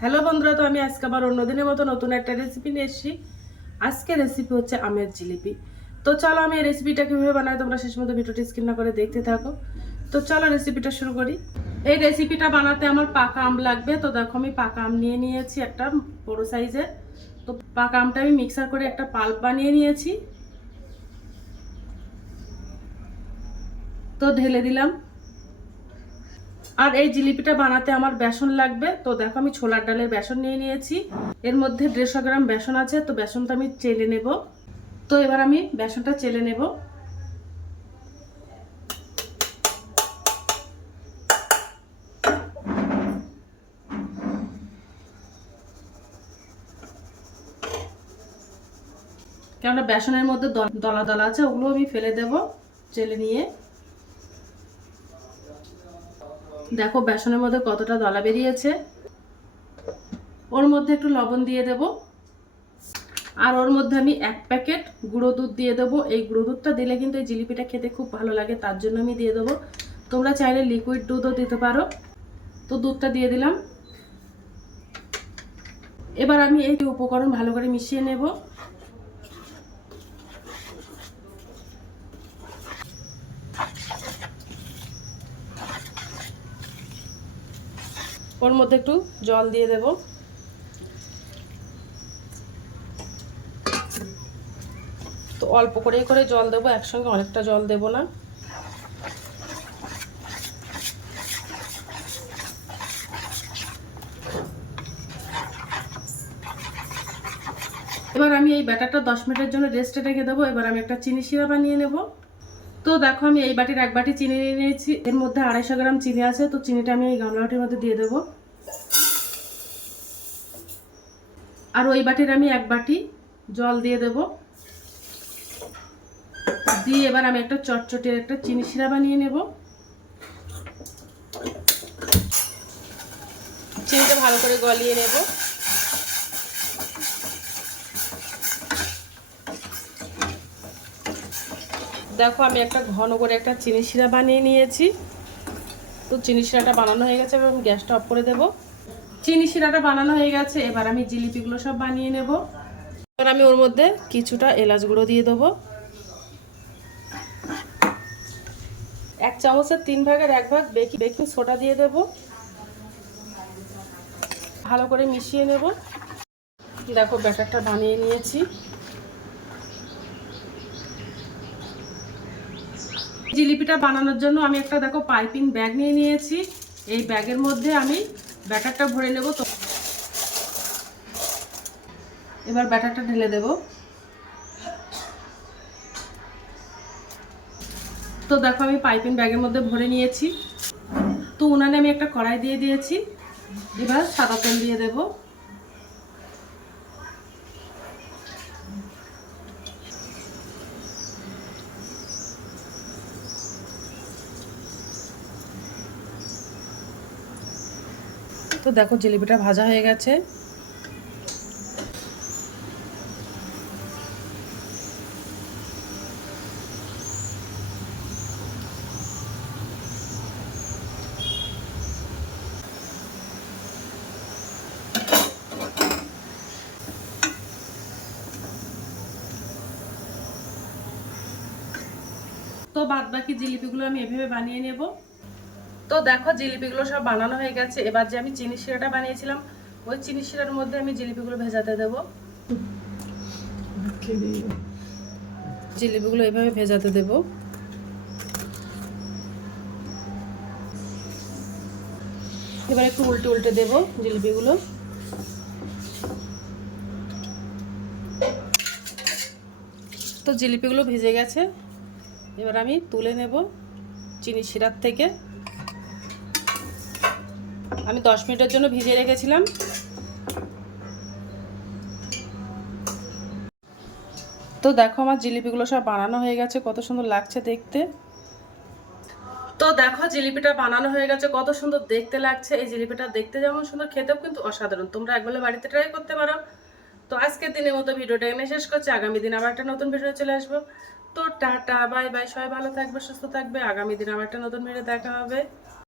Hello বন্ধুরা, তো আমি আজকে আবার অন্যদিনের মতো নতুন একটা রেসিপি নিয়ে এসেছি। আজকে রেসিপি হচ্ছে আমের জিলিপি। তো চলো আমি এই রেসিপিটা কীভাবে বানাই তোমরা শেষ মতো ভিডিওটি স্কিপ না করে দেখতে থাকো। তো চলো রেসিপিটা শুরু করি। এই রেসিপিটা বানাতে আমার পাকা আম লাগবে। তো দেখো আমি পাকা আম নিয়ে নিয়েছি একটা বড় সাইজের। তো পাকা আমটা আমি মিক্সার করে একটা পাল্প বানিয়ে নিয়েছি। তো ঢেলে দিলাম। আর এই জিলিপিটা বানাতে আমার বেসন লাগবে। তো দেখো আমি ছোলার ডালের বেসন নিয়ে নিয়েছি। এর মধ্যে 150 গ্রাম বেসন আছে। তো বেসনটা আমি চেলে নেব। তো এবার আমি বেসনটা চেলে নেব। কেননা বেসনের মধ্যে দলা দলা আছে, ওগুলো আমি ফেলে দেব চেলে নিয়ে। দেখো বেসনের মধ্যে কতটা দলা বেরিয়েছে। ওর মধ্যে একটু লবণ দিয়ে দেব। আর ওর মধ্যে আমি 1 প্যাকেট গুঁড়ো দুধ দিয়ে দেবো। এই গুঁড়ো দুধটা দিলে কিন্তু এই জিলিপিটা খেতে খুব ভালো লাগে, তার জন্য আমি দিয়ে দেবো। তোমরা চাইলে লিকুইড দুধও দিতে পারো। তো দুধটা দিয়ে দিলাম। এবার আমি এই উপকরণ ভালো করে মিশিয়ে নেব। ওর মধ্যে একটু জল দিয়ে দেব। তো অল্প করে করে জল দেবো, একসঙ্গে অনেকটা জল দেব না। এবার আমি এই ব্যাটারটা 10 মিনিটের জন্য রেস্টে রেখে দেবো। এবার আমি একটা চিনি শিরা বানিয়ে নেব। তো দেখো আমি এই বাটির 1 বাটি চিনি নিয়ে নিয়েছি। এর মধ্যে 250 গ্রাম চিনি আছে। তো চিনিটা আমি এই গামলাটির মধ্যে দিয়ে দেবো। আর ওই বাটির আমি 1 বাটি জল দিয়ে দেব। দিয়ে এবার আমি একটা চটচটে একটা চিনি শিরা বানিয়ে নেব। চিনিটা ভালো করে গলিয়ে নেব। দেখো আমি একটা ঘন করে একটা চিনি শিরা বানিয়ে নিয়েছি। তো চিনি শিরাটা বানানো হয়ে গেছে। এবার আমি গ্যাসটা অফ করে দেব। চিনি শিরাটা বানানো হয়ে গেছে। এবার আমি জিলিপিগুলো সব বানিয়ে নেব। এবার আমি ওর মধ্যে কিছুটা এলাচ গুঁড়ো দিয়ে দেবো। 1 চামচের 3 ভাগের 1 ভাগ বেকিং সোডা দিয়ে দেব। ভালো করে মিশিয়ে নেব। দেখো ব্যাটারটা বানিয়ে নিয়েছি। জিলিপিটা বানানোর জন্য আমি একটা দেখো পাইপিং ব্যাগ নিয়ে নিয়েছি। এই ব্যাগের মধ্যে আমি ব্যাটারটা ভরে নেব। তো এবার ব্যাটারটা ঢেলে দেব। তো দেখো আমি পাইপিং ব্যাগের মধ্যে ভরে নিয়েছি। তো উনানে আমি একটা কড়াই দিয়ে দিয়েছি। এবার সাদা তেল দিয়ে দেব। তো দেখো জিলিপিটা ভাজা হয়ে গেছে। তো বাদ বাকি জিলিপিগুলো আমি এভাবে বানিয়ে নেব। তো দেখো জিলিপিগুলো সব বানানো হয়ে গেছে। এবার যে আমি চিনি শিরাটা বানিয়েছিলাম, ওই চিনি শিরার মধ্যে আমি জিলিপিগুলো ভেজাতে দেব। জিলিপিগুলো এভাবে ভেজাতে দেব। এবার একটু উল্টে উল্টে দেব জিলিপিগুলো। তো জিলিপিগুলো ভেজে গেছে। এবার আমি তুলে নেব চিনি শিরার থেকে। আমি 10 মিনিটের জন্য ভিজিয়ে রেখেছিলাম। তো দেখো আমার জিলিপিগুলো সব বানানো হয়ে গেছে, কত সুন্দর লাগছে দেখতে। তো দেখো জিলিপিটা বানানো হয়ে গেছে, কত সুন্দর দেখতে লাগছে। এই জিলিপিটা দেখতে যেমন সুন্দর, খেতেও কিন্তু অসাধারণ। তোমরা একবার বাড়িতে ট্রাই করতে পারো। তো আজকের দিনের মতো ভিডিওটা এখানে শেষ করছি। আগামী দিন আবার একটা নতুন ভিডিও চলে আসবো। তো টাটা বাই বাই, সবাই ভালো থাকবে, সুস্থ থাকবে। আগামী দিন আবার একটা নতুন ভিডিও দেখা হবে।